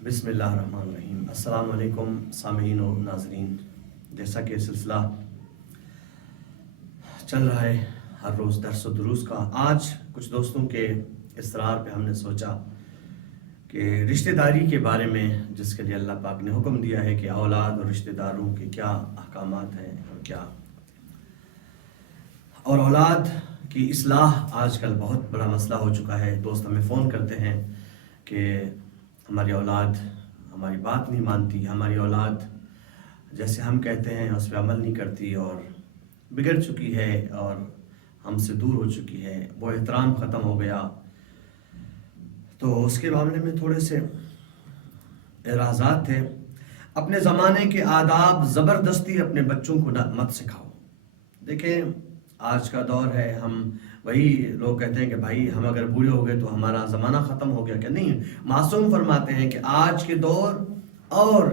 بسم اللہ الرحمن الرحیم۔ السلام علیکم سامعین و ناظرین۔ جیسا کہ سلسلہ چل رہا ہے ہر روز درس و دروس کا، آج کچھ دوستوں کے اصرار پہ ہم نے سوچا کہ رشتہ داری کے بارے میں، جس کے لیے اللہ پاک نے حکم دیا ہے کہ اولاد اور رشتہ داروں کے کیا احکامات ہیں اور اولاد کی اصلاح آج کل بہت بڑا مسئلہ ہو چکا ہے۔ دوست ہمیں فون کرتے ہیں کہ ہماری اولاد ہماری بات نہیں مانتی، ہماری اولاد جیسے ہم کہتے ہیں اس پہ عمل نہیں کرتی اور بگڑ چکی ہے اور ہم سے دور ہو چکی ہے، وہ احترام ختم ہو گیا۔ تو اس کے معاملے میں تھوڑے سے اعراضات تھے۔ اپنے زمانے کے آداب زبردستی اپنے بچوں کو مت سکھاؤ۔ دیکھیں آج کا دور ہے، ہم وہی لوگ کہتے ہیں کہ بھائی ہم اگر بوڑھے ہو گئے تو ہمارا زمانہ ختم ہو گیا، کہ نہیں، معصوم فرماتے ہیں کہ آج کے دور اور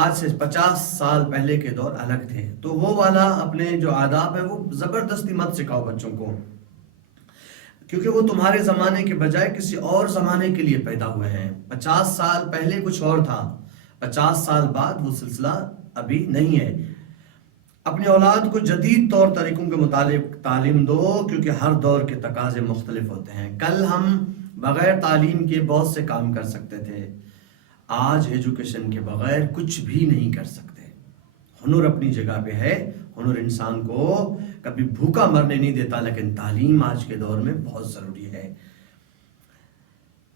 آج سے 50 سال پہلے کے دور الگ تھے۔ تو وہ والا اپنے جو آداب ہے وہ زبردستی مت سکھاؤ بچوں کو، کیونکہ وہ تمہارے زمانے کے بجائے کسی اور زمانے کے لیے پیدا ہوئے ہیں۔ 50 سال پہلے کچھ اور تھا، 50 سال بعد وہ سلسلہ ابھی نہیں ہے۔ اپنی اولاد کو جدید طور طریقوں کے مطابق تعلیم دو، کیونکہ ہر دور کے تقاضے مختلف ہوتے ہیں۔ کل ہم بغیر تعلیم کے بہت سے کام کر سکتے تھے، آج ایجوکیشن کے بغیر کچھ بھی نہیں کر سکتے۔ ہنر اپنی جگہ پہ ہے، ہنر انسان کو کبھی بھوکا مرنے نہیں دیتا، لیکن تعلیم آج کے دور میں بہت ضروری ہے۔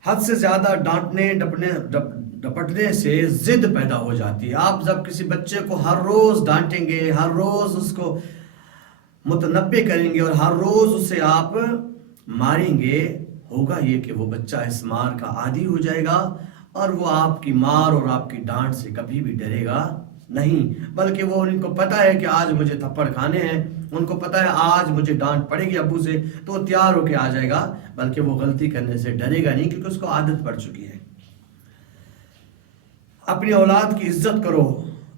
حد سے زیادہ ڈانٹنے ڈپٹنے سے ضد پیدا ہو جاتی ہے۔ آپ جب کسی بچے کو ہر روز ڈانٹیں گے، ہر روز اس کو متنبہ کریں گے اور ہر روز اسے آپ ماریں گے، ہوگا یہ کہ وہ بچہ اس مار کا عادی ہو جائے گا اور وہ آپ کی مار اور آپ کی ڈانٹ سے کبھی بھی ڈرے گا نہیں، بلکہ وہ ان کو پتہ ہے کہ آج مجھے تھپڑ کھانے ہیں، ان کو پتہ ہے آج مجھے ڈانٹ پڑے گی ابو سے، تو وہ تیار ہو کے آ جائے گا، بلکہ وہ غلطی کرنے سے ڈرے گا نہیں، کیونکہ اس کو عادت پڑ چکی ہے۔ اپنی اولاد کی عزت کرو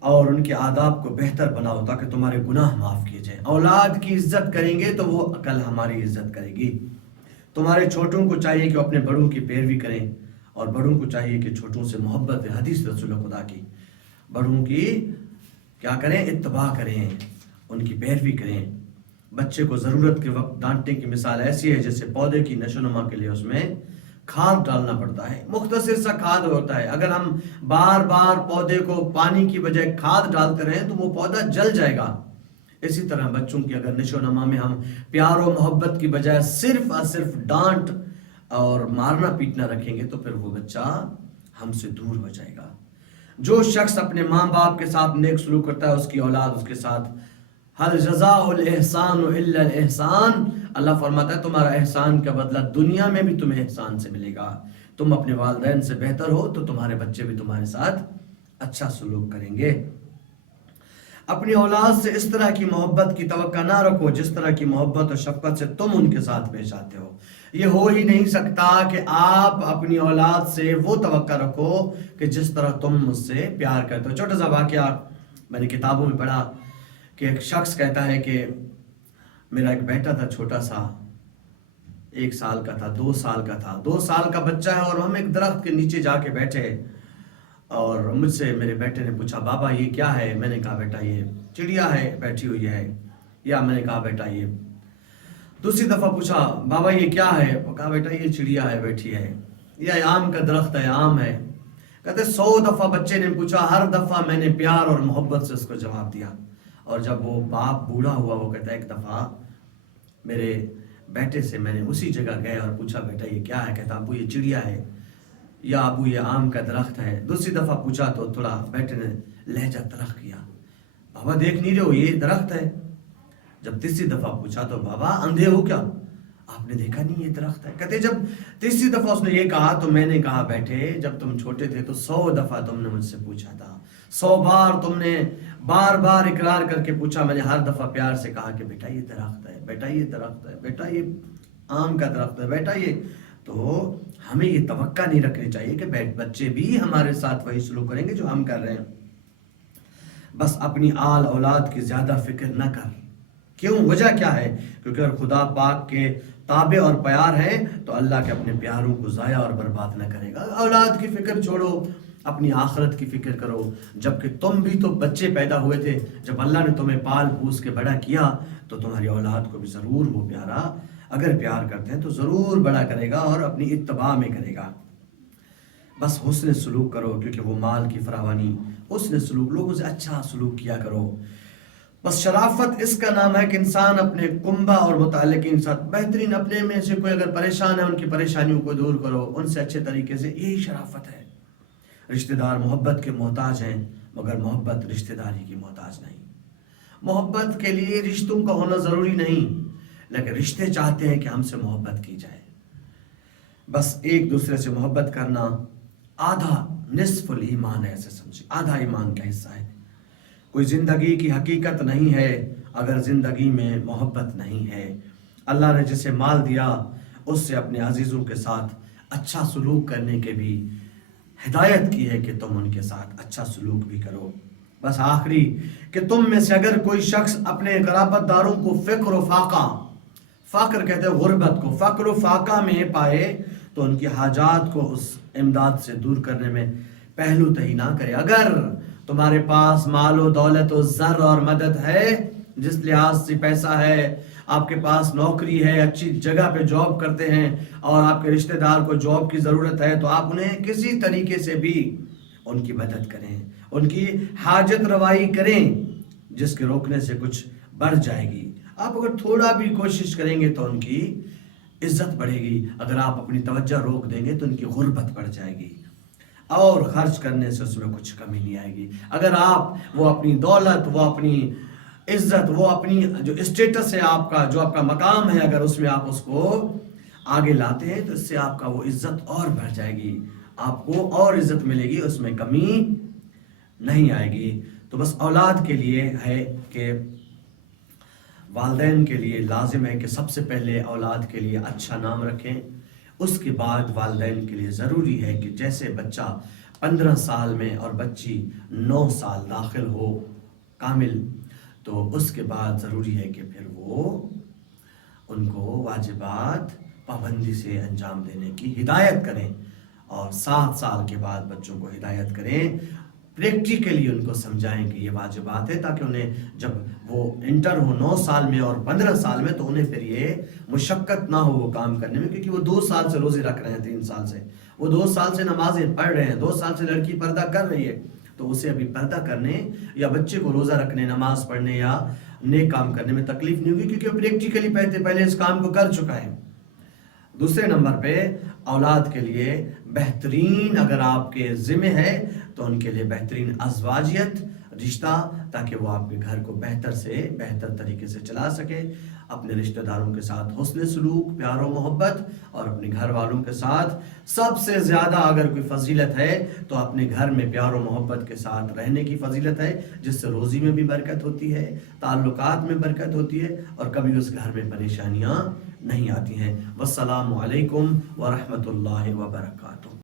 اور ان کے آداب کو بہتر بناؤ تاکہ تمہارے گناہ معاف کیے جائیں۔ اولاد کی عزت کریں گے تو وہ کل ہماری عزت کرے گی۔ تمہارے چھوٹوں کو چاہیے کہ اپنے بڑوں کی پیروی کریں اور بڑوں کو چاہیے کہ چھوٹوں سے محبت، حدیث رسول خدا کی، بڑوں کی کیا کریں، اتباع کریں، ان کی پیروی کریں۔ بچے کو ضرورت کے وقت ڈانٹنے کی مثال ایسی ہے جیسے پودے کی نشو و نما کے لیے اس میں کھاد ڈالنا پڑتا ہے، مختصر سا کھاد ہوتا ہے۔ اگر ہم بار بار پودے کو پانی کی بجائے کھاد ڈالتے رہیں تو وہ پودا جل جائے گا۔ اسی طرح بچوں کی اگر نشو و نما میں ہم پیار و محبت کی بجائے صرف اور صرف ڈانٹ اور مارنا پیٹنا رکھیں گے تو پھر وہ بچہ ہم سے دور ہو جائے گا۔ جو شخص اپنے ماں باپ کے ساتھ نیک سلوک کرتا ہے اس کی اولاد اس کے ساتھ حل جزاء الاحسان الا الاحسان، اللہ فرماتا ہے تمہارا احسان کا بدلہ دنیا میں بھی تمہیں احسان سے ملے گا۔ تم اپنے والدین سے بہتر ہو تو تمہارے بچے بھی تمہارے ساتھ اچھا سلوک کریں گے۔ اپنی اولاد سے اس طرح کی محبت کی توقع نہ رکھو جس طرح کی محبت اور شفقت سے تم ان کے ساتھ پیش آتے ہو۔ یہ ہو ہی نہیں سکتا کہ آپ اپنی اولاد سے وہ توقع رکھو کہ جس طرح تم مجھ سے پیار کرتے ہو۔ چھوٹا سا واقعہ میں نے کتابوں میں پڑھا کہ ایک شخص کہتا ہے کہ میرا ایک بیٹا تھا چھوٹا سا، 1 سال کا تھا، 2 سال کا تھا، 2 سال کا بچہ ہے، اور ہم ایک درخت کے نیچے جا کے بیٹھے اور مجھ سے میرے بیٹے نے پوچھا بابا یہ کیا ہے؟ میں نے کہا بیٹا یہ چڑیا ہے بیٹھی ہوئی ہے، یا میں نے کہا بیٹا یہ، دوسری دفعہ پوچھا بابا یہ کیا ہے؟ وہ کہا بیٹا یہ چڑیا ہے بیٹھی ہے، یہ آم کا درخت ہے، آم ہے۔ کہتے 100 دفعہ بچے نے پوچھا، ہر دفعہ میں نے پیار اور محبت سے اس کو جواب دیا، اور جب وہ باپ بوڑھا ہوا وہ کہتا ہے ایک دفعہ میرے بیٹے سے میں نے اسی جگہ گیا اور پوچھا بیٹا یہ کیا ہے؟ کہتا ابو یہ چڑیا ہے، یا ابو یہ آم کا درخت ہے۔ دوسری دفعہ پوچھا تو تھوڑا بیٹے نے لہجہ تلخ کیا، بابا دیکھ نہیں رہے ہو یہ درخت ہے؟ جب تیسری دفعہ پوچھا تو بابا اندھے ہو کیا، آپ نے دیکھا نہیں یہ درخت ہے؟ کہتے جب تیسری دفعہ اس نے یہ کہا تو میں نے کہا بیٹے جب تم چھوٹے تھے تو 100 دفعہ تم نے مجھ سے پوچھا تھا، 100 بار تم نے بار بار اقرار کر کے پوچھا، میں نے ہر دفعہ پیار سے کہا کہ بیٹا یہ درخت ہے، بیٹا یہ درخت ہے، بیٹا یہ آم کا درخت ہے، بیٹا یہ۔ تو ہمیں یہ توقع نہیں رکھنی چاہیے کہ بچے بھی ہمارے ساتھ وہی سلوک کریں گے جو ہم کر رہے ہیں۔ بس اپنی آل اولاد کی زیادہ فکر نہ کر، کیوں؟ وجہ کیا ہے؟ کیونکہ اگر خدا پاک کے تابع اور پیار ہیں تو اللہ کے اپنے پیاروں کو ضائع اور برباد نہ کرے گا۔ اولاد کی فکر چھوڑو، اپنی آخرت کی فکر کرو۔ جبکہ تم بھی تو بچے پیدا ہوئے تھے، جب اللہ نے تمہیں پال پوس کے بڑا کیا تو تمہاری اولاد کو بھی ضرور وہ پیارا، اگر پیار کرتے ہیں تو ضرور بڑا کرے گا اور اپنی اتباع میں کرے گا۔ بس حسن سلوک کرو، کیونکہ وہ مال کی فراوانی، حسن سلوک، لوگوں سے اچھا سلوک کیا کرو۔ بس شرافت اس کا نام ہے کہ انسان اپنے کنبہ اور متعلقین ساتھ بہترین، اپنے میں سے کوئی اگر پریشان ہے ان کی پریشانیوں کو دور کرو، ان سے اچھے طریقے سے، یہی شرافت ہے۔ رشتہ دار محبت کے محتاج ہیں، مگر محبت رشتہ داری کی محتاج نہیں۔ محبت کے لیے رشتوں کا ہونا ضروری نہیں، لیکن رشتے چاہتے ہیں کہ ہم سے محبت کی جائے۔ بس ایک دوسرے سے محبت کرنا آدھا نصف الایمان ہے، ایسے سمجھے، آدھا ایمان کا حصہ ہے۔ کوئی زندگی کی حقیقت نہیں ہے اگر زندگی میں محبت نہیں ہے۔ اللہ نے جسے مال دیا اس سے اپنے عزیزوں کے ساتھ اچھا سلوک کرنے کے بھی ہدایت کی ہے کہ تم ان کے ساتھ اچھا سلوک بھی کرو۔ بس آخری کہ تم میں سے اگر کوئی شخص اپنے قرابت داروں کو فقر و فاقہ، فقر کہتے ہیں غربت کو، فقر و فاقہ میں پائے تو ان کی حاجات کو اس امداد سے دور کرنے میں پہلو تہی نہ کرے۔ اگر تمہارے پاس مال و دولت و زر اور مدد ہے، جس لحاظ سے پیسہ ہے، آپ کے پاس نوکری ہے، اچھی جگہ پہ جاب کرتے ہیں اور آپ کے رشتہ دار کو جاب کی ضرورت ہے، تو آپ انہیں کسی طریقے سے بھی ان کی مدد کریں، ان کی حاجت روائی کریں، جس کے روکنے سے کچھ بڑھ جائے گی۔ آپ اگر تھوڑا بھی کوشش کریں گے تو ان کی عزت بڑھے گی، اگر آپ اپنی توجہ روک دیں گے تو ان کی غربت بڑھ جائے گی، اور خرچ کرنے سے اس میں کچھ کمی نہیں آئے گی۔ اگر آپ وہ اپنی دولت، وہ اپنی عزت، وہ اپنی جو اسٹیٹس ہے آپ کا، جو آپ کا مقام ہے، اگر اس میں آپ اس کو آگے لاتے ہیں تو اس سے آپ کا وہ عزت اور بڑھ جائے گی، آپ کو اور عزت ملے گی، اس میں کمی نہیں آئے گی۔ تو بس اولاد کے لیے ہے کہ والدین کے لیے لازم ہے کہ سب سے پہلے اولاد کے لیے اچھا نام رکھیں، اس کے بعد والدین کے لیے ضروری ہے کہ جیسے بچہ 15 سال میں اور بچی 9 سال داخل ہو کامل، تو اس کے بعد ضروری ہے کہ پھر وہ ان کو واجبات پابندی سے انجام دینے کی ہدایت کریں، اور 7 سال کے بعد بچوں کو ہدایت کریں، پریکٹیکلی ان کو سمجھائیں کہ یہ واجبات ہے، تاکہ انہیں جب وہ انٹر ہو 9 سال میں اور 15 سال میں تو انہیں پھر یہ مشقت نہ ہو وہ کام کرنے میں، کیونکہ وہ 2 سال سے روزے رکھ رہے ہیں، 3 سال سے وہ 2 سال سے نمازیں پڑھ رہے ہیں، 2 سال سے لڑکی پردہ کر رہی ہے، تو اسے ابھی پردہ کرنے یا بچے کو روزہ رکھنے، نماز پڑھنے یا نیک کام کرنے میں تکلیف نہیں ہوگی، کیونکہ وہ پریکٹیکلی پہلے اس کام کو کر چکا ہے۔ دوسرے نمبر پہ اولاد کے لیے بہترین اگر آپ کے ذمہ ہے تو ان کے لیے بہترین ازواجیت رشتہ، تاکہ وہ آپ کے گھر کو بہتر سے بہتر طریقے سے چلا سکے، اپنے رشتہ داروں کے ساتھ حسن سلوک، پیار و محبت، اور اپنے گھر والوں کے ساتھ سب سے زیادہ اگر کوئی فضیلت ہے تو اپنے گھر میں پیار و محبت کے ساتھ رہنے کی فضیلت ہے، جس سے روزی میں بھی برکت ہوتی ہے، تعلقات میں برکت ہوتی ہے، اور کبھی اس گھر میں پریشانیاں نہیں آتی ہیں۔ والسلام علیکم ورحمۃ اللہ وبرکاتہ۔